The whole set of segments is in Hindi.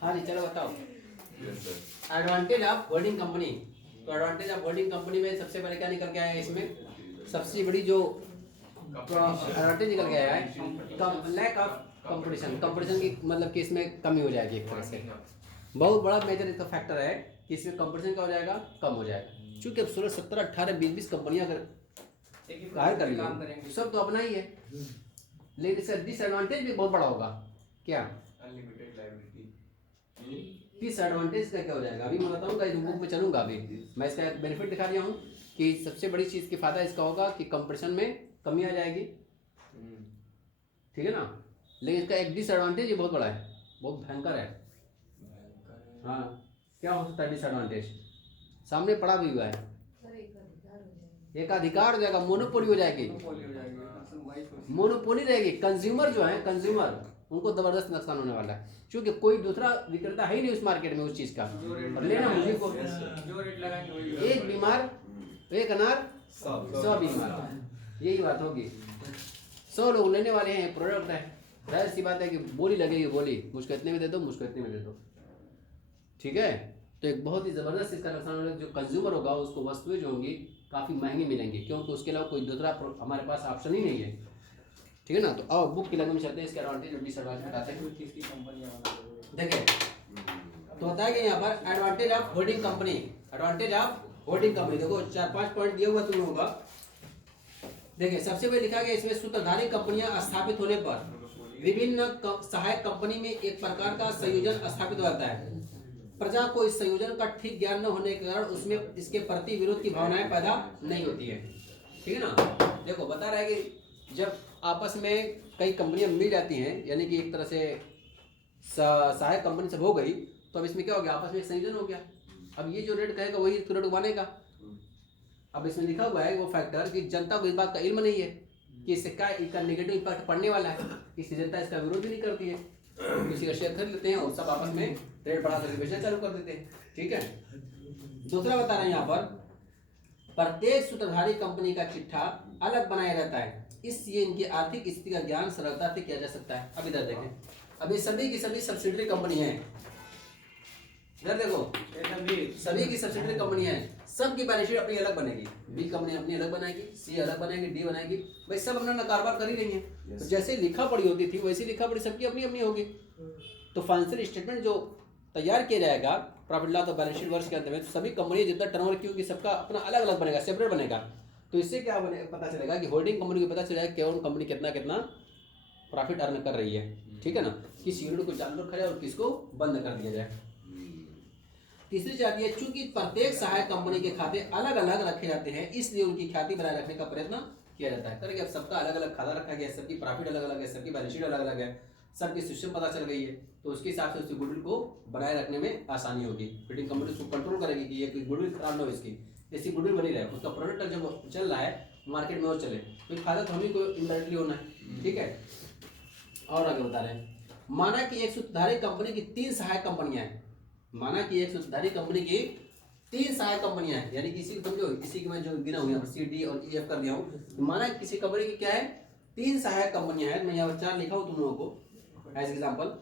हाँ जी चलो बताओ। Advantage of holding company. तो एडवांटेज ऑफ होल्डिंग कंपनी में सबसे पहले क्या निकल के आया है इसमें, सबसे बड़ी जो एडवांटेज निकल के आया है लैक ऑफ कंपटीशन। कंपटीशन की मतलब कि इसमें कमी हो जाएगी एक तरह से। बहुत बड़ा मेजर इसका फैक्टर है कि इसमें कंपटीशन क्या हो जाएगा, कम हो जाएगा। क्योंकि अब 16, 17, 18, 20 कंपनियां अगर कार्य कर रही है सब तो अपना ही है, लेकिन इसका डिसएडवांटेज भी बहुत बड़ा होगा। क्या? Unlimited liability. डिसएडवांटेज का क्या हो जाएगा अभी मैं बताऊंगा, इस बुक में चलूंगा। अभी मैं इसका बेनिफिट दिखा रहा हूँ कि सबसे बड़ी चीज की फायदा इसका होगा कि कंपटीशन में कमी आ जाएगी, ठीक है ना। लेकिन इसका एक डिसएडवांटेज ये बहुत बड़ा है, बहुत भयंकर है। हाँ क्या हो सकता है डिसएडवांटेज? सामने पड़ा भी हुआ है, एक अधिकार हो जाएगा, मोनोपोली हो जाएगी, मोनोपोली रहेगी। कंज्यूमर जो है, कंज्यूमर उनको जबरदस्त नुकसान होने वाला है, क्योंकि कोई दूसरा विक्रेता है ही नहीं उस मार्केट में उस चीज का। और लेना मुझे को एक बीमार एक अनार 100 बीमार, यही बात होगी। 100 लोग लेने वाले हैं, प्रोडक्ट है, जाहिर सी बात है कि बोली लगेगी, बोली मुझको इतने में दे दो, मुझको इतने में दे दो, ठीक है। तो एक बहुत ही जबरदस्त इसका नुकसान होगा। जो कंज्यूमर होगा उसको वस्तुएं जो होंगी काफ़ी महंगी मिलेंगी, क्योंकि उसके अलावा कोई दूसरा हमारे पास ऑप्शन ही नहीं है, ठीक है ना। तो अब बुक की लगन में चलते हैं, इसके एडवांटेज और डिसएडवांटेज बताते हैं। देखिए तो बताया गया यहाँ पर advantage of holding company. Advantage of holding company देखो 4-5 पॉइंट दिया हुआ तुम लोगों का। देखिए सबसे पहले लिखा गया इसमें सूत्रधारी कंपनियां स्थापित होने पर विभिन्न सहायक कंपनी में एक प्रकार का संयोजन स्थापित होता है। प्रजा को इस संयोजन का ठीक ज्ञान न होने के कारण उसमें इसके प्रति विरोध की भावनाएं पैदा नहीं होती है, ठीक है ना। देखो बता रहा है कि जब आपस में कई कंपनियां मिल जाती हैं, यानी कि एक तरह से सहायक कंपनी सब हो गई, तो अब इसमें क्या हो गया, आपस में एक संयोजन हो गया। अब ये जो रेट कहेगा वही रेट बनेगा। अब इसमें लिखा हुआ है वो फैक्टर कि जनता को इस बात का इल्म नहीं है कि इससे क्या इसका नेगेटिव इम्पैक्ट पड़ने वाला है, इससे जनता इसका विरोध भी नहीं करती है, किसी का शेयर खरीद लेते हैं और सब आपस में रेट बढ़ा करके बेचना चालू कर देते हैं, ठीक है। दूसरा बता रहे हैं यहाँ पर प्रत्येक सूत्रधारी कंपनी का चिट्ठा अलग बनाया रहता है, इसलिए इनकी आर्थिक स्थिति का ज्ञान सरलता से किया जा सकता है। अब इधर देखें, अभी सभी की सभी सब्सिडरी कंपनी है, इधर देखो सभी की सब्सिडरी कंपनी है, सबकी बैलेंस शीट अपनी अलग बनेगी। बी कंपनी अपनी अलग बनाएगी, सी अलग बनाएगी, डी बनाएगी, भाई सब अपना कारोबार कर ही रही है। तो जैसे लिखा पड़ी होती थी वैसी लिखा पड़ी सबकी अपनी अपनी होगी। तो फाइनेंशियल स्टेटमेंट जो तैयार किया जाएगा प्रॉफिट लॉस और बैलेंस शीट वर्ष के अंत में, तो सभी कंपनी जितना टर्नओवर की होगी सबका अपना अलग अलग बनेगा, सेपरेट बनेगा। तो इससे क्या पता चलेगा कि होल्डिंग कंपनी को पता चलेगा कौन कंपनी कितना कितना प्रॉफिट अर्न कर रही है, ठीक है ना। किस यूनिट को चालू रखा जाए और किसको बंद कर दिया जाए। तीसरी चाहती है चूंकि प्रत्येक सहायक कंपनी के खाते अलग अलग रखे जाते हैं, इसलिए उनकी ख्याति बनाए रखने का प्रयत्न किया जाता है। करेंगे अब सबका अलग अलग खाता रखा गया है, सबकी प्रॉफिट अलग अलग है, सबकी बैलेंस शीट अलग अलग है, सबकी सिस्टम पता चल गई है, तो उसके हिसाब से उसकी गुडविल को बनाए रखने में आसानी होगी। होल्डिंग कंपनी उसको कंट्रोल करेगी कि ये गुडविल खराब ना हो, इसकी ऐसी गुडविल बनी रहे, उसका प्रोडक्ट जब चल रहा है मार्केट में और चले, तो फायदा तो हमें को इनडायरेक्टली होना है, ठीक है। और आगे बता रहे हैं माना कि एक सूत्रधारी कंपनी की 3 सहायक कंपनियां हैं, माना कि एक सूत्रधारी कंपनी की 3 सहायक कंपनियां हैं, यानी किसी को समझो, किसी की मैं जो गिना हुआ है सी डी और ई एफ कर दिया हूँ, तो माना कि किसी कंपनी की क्या है 3 सहायक कंपनियां हैं, मैं यहाँ 4 लिखा हूँ तुम लोगों को एज एग्जाम्पल।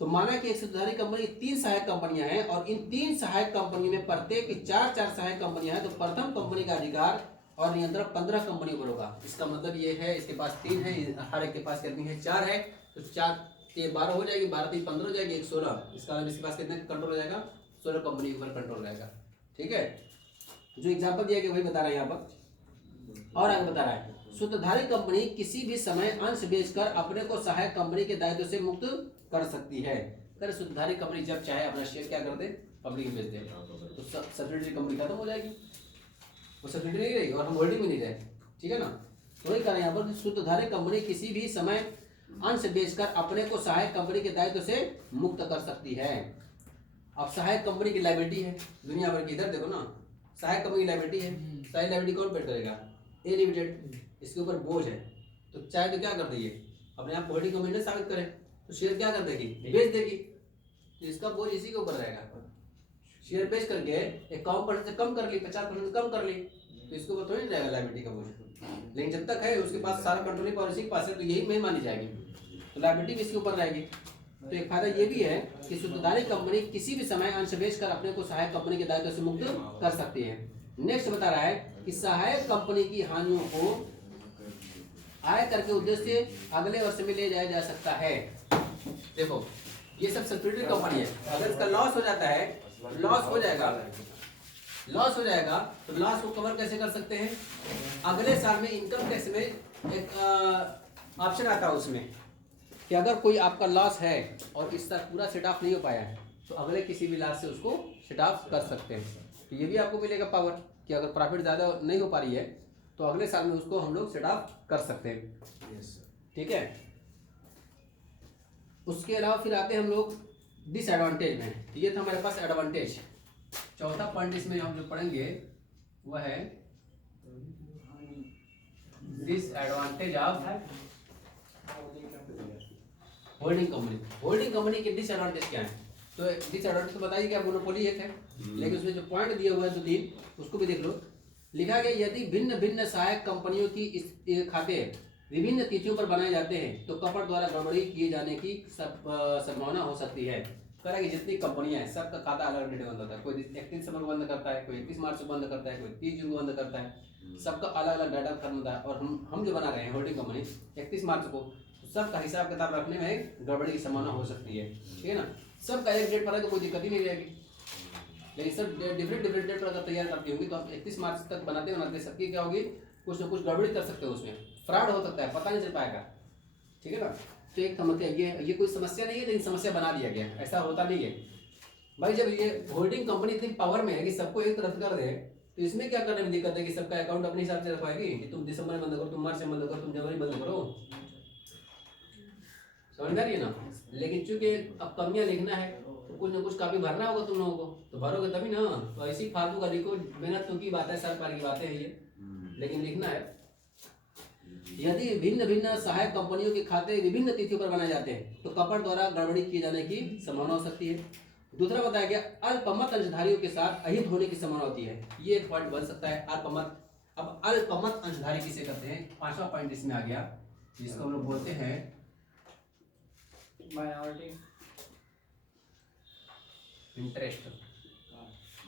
तो माना कि एक सूत्रधारी कंपनी की 3 सहायक कंपनियां हैं और इन 3 सहायक कंपनी में प्रत्येक की 4-4 सहायक कंपनियां हैं, तो प्रथम कंपनी का अधिकार और नियंत्रण 15 कंपनी पर होगा। इसका मतलब ये है इसके पास 3 है, हर एक के पास कितनी है 4 है, तो 4 ये 12 हो जाएगी, 12 3 15 हो जाएगी, 1 16। इसका मतलब इसके पास कितने कंट्रोल हो जाएगा 16 कंपनी के ऊपर कंट्रोल रहेगा, ठीक है। जो एग्जांपल दिया गया वही बता रहा है यहाँ पर। और आगे बता रहा है सूत्रधारी कंपनी किसी भी समय अंश बेचकर अपने को सहायक कंपनी के दायित्व से मुक्त कर सकती है। अगर सूत्रधारी कंपनी जब चाहे अपना शेयर क्या कर दे, पब्लिक में बेच दे, तो सब्सिडरी कंपनी खत्म हो जाएगी, वो सब्सिडरी नहीं रहेगी और हम होल्डिंग में नहीं रहे, ठीक है ना। तो वही कह रहे हैं यहाँ पर सूत्रधारी कंपनी किसी भी समय अंश बेचकर अपने को सहायक कंपनी के दायित्व से मुक्त कर सकती है। अब सहायक कंपनी की लायबिलिटी है दुनिया भर की, इधर देखो ना सहायक कंपनी की लायबिलिटी है, सहायक लायबिलिटी कौन पेड करेगा, ए लिमिटेड, इसके ऊपर बोझ है, तो चाहे तो क्या कर देगी अपने आप होल्डिंग कंपनी ने साबित करे, तो शेयर क्या कर देगी बेच देगी, तो इसका बोझ इसी के ऊपर रहेगा। शेयर बेच करके 51% से कम कर ली, 50% कम कर ली, तो इसके ऊपर थोड़ी रहेगा लायबिलिटी का बोझ। लेकिन जब तक है उसके पास सारा कंट्रोलिंग पावर इसी के पास है, तो यही मेन मानी जाएगी, तो लायबिलिटी भी इसके ऊपर रहेगी, तो एक फायदा ये भी है कि सूत्रधारी कंपनी किसी भी समय अंश बेचकर अपने को सहायक कंपनी के दायित्व से मुक्त कर सकती है। नेक्स्ट बता रहा है कि सहायक कंपनी की हानियों को आयकर के उद्देश्य से अगले वर्ष में ले जाया जा सकता है। देखो ये सब सब्सिडरी कंपनी है, अगर इसका लॉस हो जाता है, लॉस हो जाएगा तो लॉस को कवर कैसे कर सकते हैं? अगले साल में इनकम टैक्स में एक ऑप्शन आता है उसमें कि अगर कोई आपका लॉस है और इस साल पूरा सेट ऑफ नहीं हो पाया है तो अगले किसी भी लास्ट से उसको सेट ऑफ कर सकते हैं। तो ये भी आपको मिलेगा पावर कि अगर प्रॉफिट ज़्यादा नहीं हो पा रही है तो अगले साल में उसको हम लोग सेट ऑफ कर सकते हैं। ठीक है, उसके अलावा फिर आते हैं हम लोग डिसएडवांटेज में। ये था हमारे पास एडवांटेज। चौथा पॉइंट इसमें हम जो पढ़ेंगे वह है disadvantage of holding company. Holding company के डिसएडवांटेज क्या है? तो डिसएडवांटेज तो बताइए क्या मोनोपोली एक है, लेकिन उसमें जो पॉइंट दिए हुए हैं 2-3 उसको भी देख लो। लिखा गया यदि भिन्न भिन्न सहायक कंपनियों की खाते विभिन्न तिथियों पर बनाए जाते हैं तो कपट द्वारा गड़बड़ी किए जाने की संभावना हो सकती है। कह रहा है कि जितनी कंपनियां हैं सबका खाता अलग डेट बंद होता है, कोई 31 दिसंबर बंद करता है, कोई 31 मार्च को बंद करता है, कोई 30 जून को बंद करता है, सबका अलग अलग डाटा खत्म होता है। और हम जो बना रहे हैं होल्डिंग कंपनी 31 मार्च को, सबका हिसाब किताब रखने में गड़बड़ी की संभावना हो सकती है। ठीक है ना, सबका एक डेट पर है तो कोई दिक्कत ही नहीं रहेगी, लेकिन सब डिफरेंट डेट पर अगर तैयार करती होंगी तो आप 31 मार्च तक बनाते सबकी क्या होगी, कुछ ना कुछ गड़बड़ी कर सकते हो, उसमें फ्रॉड हो सकता है, पता नहीं चल पाएगा। ठीक है ना, तो एक समस्या ये कोई समस्या नहीं है, लेकिन समस्या बना दिया गया, ऐसा होता नहीं है भाई। जब ये होल्डिंग कंपनी इतनी पावर में है कि सबको एक तरफ कर दे तो इसमें क्या करने में दिक्कत है कि सबका अकाउंट अपने हिसाब से रखवाएगी कि तुम दिसंबर में बंद करो, तुम मार्च में बंद करो, तुम जनवरी में बंद करो, समझ में आ रही है ना। लेकिन चूंकि अब कमियां लिखना है तो कुछ ना कुछ काफी भरना होगा तुम लोगों को, तो भरोगे तभी ना। तो ऐसी फालतू का लिखो, मेहनत तो की बात है, सर पार की बातें हैं ये, लेकिन लिखना है। यदि भिन्न भिन्न सहायक कंपनियों के खाते विभिन्न तिथियों पर बनाए जाते हैं तो कपट द्वारा गड़बड़ी किए जाने की संभावना हो सकती है। दूसरा बताया गया अल्पमत अंशधारियों के साथ अहित होने की संभावना होती है। ये एक पॉइंट बन सकता है, अल्पमत। अब अल्पमत अंशधारी किसे कहते हैं? 5वां पॉइंट इसमें आ गया, जिसको हम लोग बोलते हैं माइनॉरिटी इंटरेस्ट।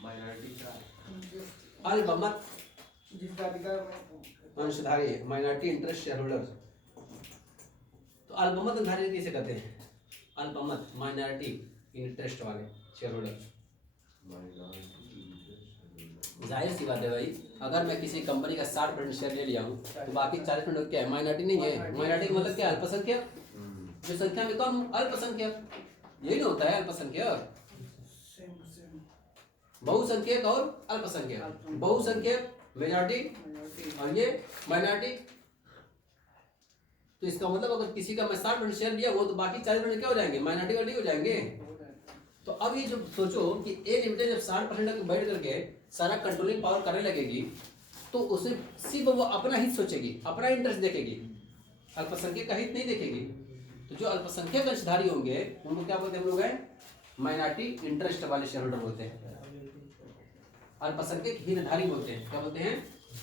माइनॉरिटी का अल्पमत जिसका अधिकार अंशधारी, माइनॉरिटी इंटरेस्ट शेयर होल्डर। तो अल्पमत अंशधारी किसे कहते हैं? अल्पमत माइनॉरिटी इंटरेस्ट वाले शेयर होल्डर। जाहिर सी बात है भाई, अगर मैं किसी कंपनी का 60% शेयर ले लिया हूँ तो बाकी 40% क्या है? माइनॉरिटी नहीं है। माइनॉरिटी का मतलब क्या है? अल्पसंख्यक, जो संख्या में कम, अल्पसंख्यक। यही नहीं होता है अल्पसंख्यक, बहुसंख्यक और अल्पसंख्यक। बहुसंख्यक मेजॉरिटी और ये माइनॉरिटी। तो इसका मतलब अगर किसी का मैं 60% शेयर लिया वो तो बाकी 40% क्या हो जाएंगे? माइनॉरिटी वाले हो जाएंगे। तो अब ये जो सोचो कि ए लिमिटेड जब 60% तक बैठ करके सारा कंट्रोलिंग पावर करने लगेगी तो उसे सिर्फ वो अपना हित सोचेगी, अपना इंटरेस्ट देखेगी, अल्पसंख्यक का हित नहीं देखेगी। तो जो अल्पसंख्यक अंशधारी होंगे उनको क्या बोलते हैं हम लोग? हैं माइनॉरिटी इंटरेस्ट वाले शेयर होल्डर बोलते हैं। अल्पसंख्यक हितधारी बोलते हैं, क्या बोलते हैं?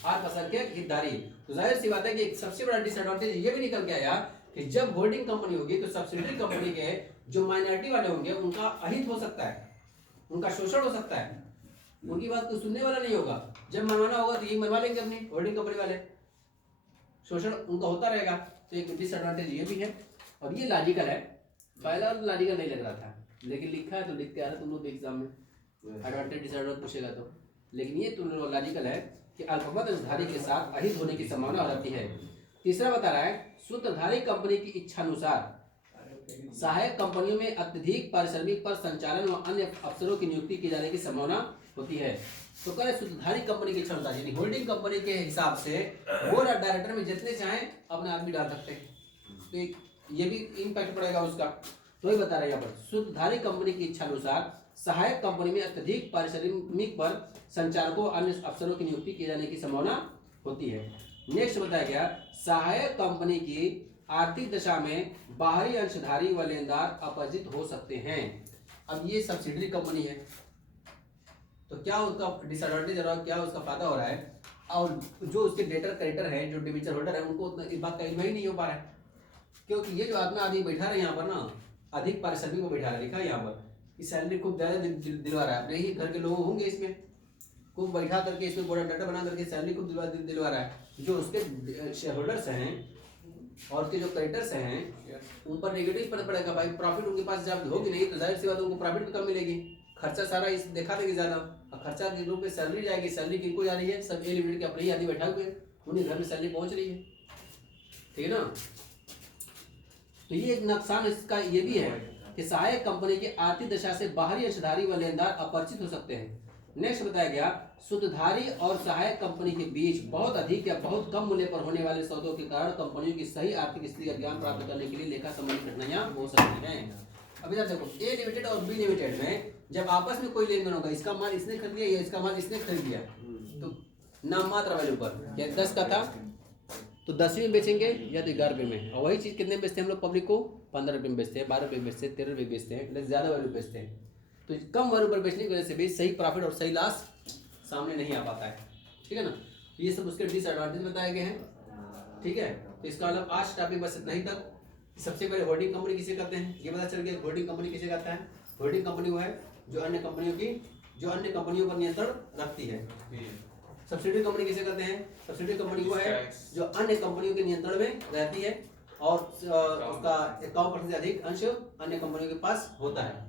अल्पसंख्यक हितधारी। तो जाहिर सी बात है कि सबसे बड़ा डिसएडवांटेज ये भी निकल के आया कि जब होल्डिंग कंपनी होगी तो सब्सिडरी कंपनी के जो माइनॉरिटी वाले होंगे उनका अहित हो सकता है, उनका शोषण हो सकता है, उनकी बात को सुनने वाला नहीं होगा। जब मनवाना होगा तो ये मनवा लेंगे अपनी होल्डिंग कंपनी वाले, शोषण उनका होता रहेगा। तो एक डिसएडवांटेज ये भी है और ये लॉजिकल है। पहला लॉजिकल नहीं लग रहा था, लेकिन लिखा है तो लिख के आ रहा तुम लोग एग्जाम में, एडवांटेज डिसएडवांटेज पूछेगा तो। लेकिन ये तुम लोग लॉजिकल है कि अल्पमत अंशधारी के साथ अहित होने की संभावना हो जाती है। तीसरा बता रहा है सूत्रधारी कंपनी की इच्छानुसार सहायक कंपनियों में अत्यधिक पारिश्रमिक पर संचालन व अन्य अफसरों की नियुक्ति की जाने की संभावना होती है। तो कह रहे सूत्रधारी कंपनी की इच्छानुसार यानी होल्डिंग कंपनी के हिसाब से बोर्ड ऑफ डायरेक्टर में जितने चाहें अपने आदमी डाल सकते हैं, तो ये भी इम्पैक्ट पड़ेगा उसका। तो ये बता रहे हैं यहाँ पर सूत्रधारी कंपनी की इच्छानुसार सहायक कंपनी में अत्यधिक पारिश्रमिक पर संचालकों अन्य अफसरों की नियुक्ति किए जाने की संभावना होती है। नेक्स्ट बताया गया सहायक कंपनी की आर्थिक दशा में बाहरी अंशधारी व लेनदार अपराजित हो सकते हैं। अब ये सब्सिडरी कंपनी है तो क्या उसका डिसएडवांटेज हो रहा है, क्या उसका फायदा हो रहा है? और जो उसके डेटर क्रेडिटर है, जो डिबेंचर होल्डर है, उनको इस बात का इल्म ही नहीं हो पा रहा है, क्योंकि ये जो आदमी बैठा रहे यहाँ पर ना, अधिक पारिश्रमिक को बैठा रहा है, लिखा है यहाँ पर कि सैलरी खूब ज़्यादा दिलवा रहा है। अपने ही घर के लोग होंगे इसमें, खूब बैठा करके इसमें बड़ा डाटा बना करके सैलरी खूब दिलवा रहा है। जो उसके शेयर होल्डर्स हैं और उसके जो क्रेडिटर्स हैं उन पर नेगेटिव पड़ पड़ेगा भाई। प्रॉफिट उनके पास जब होगी नहीं तो जाहिर सी बात उनको प्रॉफिट भी कम मिलेगी, खर्चा सारा इस देखा देगी ज़्यादा, और खर्चा के रूप में सैलरी जाएगी। सैलरी किनको जा रही है? सब ए लिमिटेड के अपने ही आदमी बैठा हुए हैं, उन्हीं घर में सैलरी पहुँच रही है, ठीक है ना। तो ये एक नुकसान इसका ये भी है कि सहायक कंपनी की आर्थिक दशा से बाहरी अंशधारी व लेनदार अपरिचित हो सकते हैं। नेक्स्ट बताया गया, शुद्धधारी और सहायक कंपनी के बीच बहुत अधिक या बहुत कम मूल्य पर होने वाले सौदों के कारण कंपनियों की सही आर्थिक स्थिति का ज्ञान प्राप्त करने के लिए लेखा संबंधी घटनाएं हो सकती हैं। अभी इधर देखो, ए लिमिटेड और बी लिमिटेड में जब आपस में कोई लेन देन होगा, इसका माल इसने खरीद लिया या इसका माल इसने खरीद लिया, तो नाम मात्र वैल्यू पर या 10 का था तो 10 में बेचेंगे या तो 11 रुपये में, और वही चीज़ कितने में बेचते हैं हम लोग पब्लिक को? 15 रुपये में बेचते हैं, 12 रुपये में बेचते हैं, 13 रुपये बेचते हैं, लेकिन ज़्यादा वैल्यू बेचते हैं। तो कम वैल्यू पर बेचने की वजह से भी सही प्रॉफिट और सही लॉस सामने नहीं आ पाता है, ठीक है ना। ये सब उसके डिसएडवांटेज बताए गए हैं, ठीक है। तो इसका मतलब आज टॉपिक बस इतना ही तक। सबसे पहले होल्डिंग कंपनी किसे कहते हैं ये पता चल गया। होल्डिंग कंपनी किसे कहता है? होल्डिंग कंपनी वो है जो अन्य कंपनियों पर नियंत्रण रखती है। सब्सिडी कंपनी किसे कहते हैं? सब्सिडी कंपनी वो है जो अन्य कंपनियों के नियंत्रण में रहती है और उसका 51% से अधिक अंश अन्य कंपनियों के पास होता है।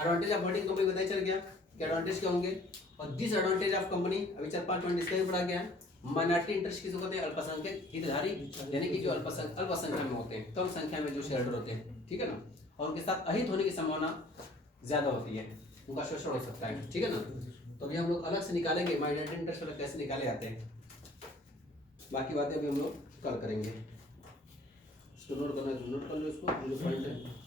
एडवांटेज ऑफ होल्डिंग कंपनी बताया चल गया कि एडवांटेज क्या होंगे, और डिसएडवांटेज ऑफ कंपनी अभी 4-5 पॉइंट इसका भी पढ़ा गया है। माइनॉरिटी इंटरेस्ट किसे कहते हैं? अल्पसंख्यक हितधारी, यानी कि जो अल्पसंख्या में होते हैं, कम संख्या में जो शेयर होल्डर होते हैं, ठीक है ना, और उनके साथ अहित होने की संभावना ज्यादा होती है, उनका शोषण हो सकता है, ठीक है ना। तो अभी हम लोग अलग से निकालेंगे माइनॉरिटी इंटरेस्ट वाला कैसे निकाले जाते हैं, बाकी बातें अभी हम लोग कल करेंगे। इसको नोट करना है, नोट कर लो इसको, 0 पॉइंट है।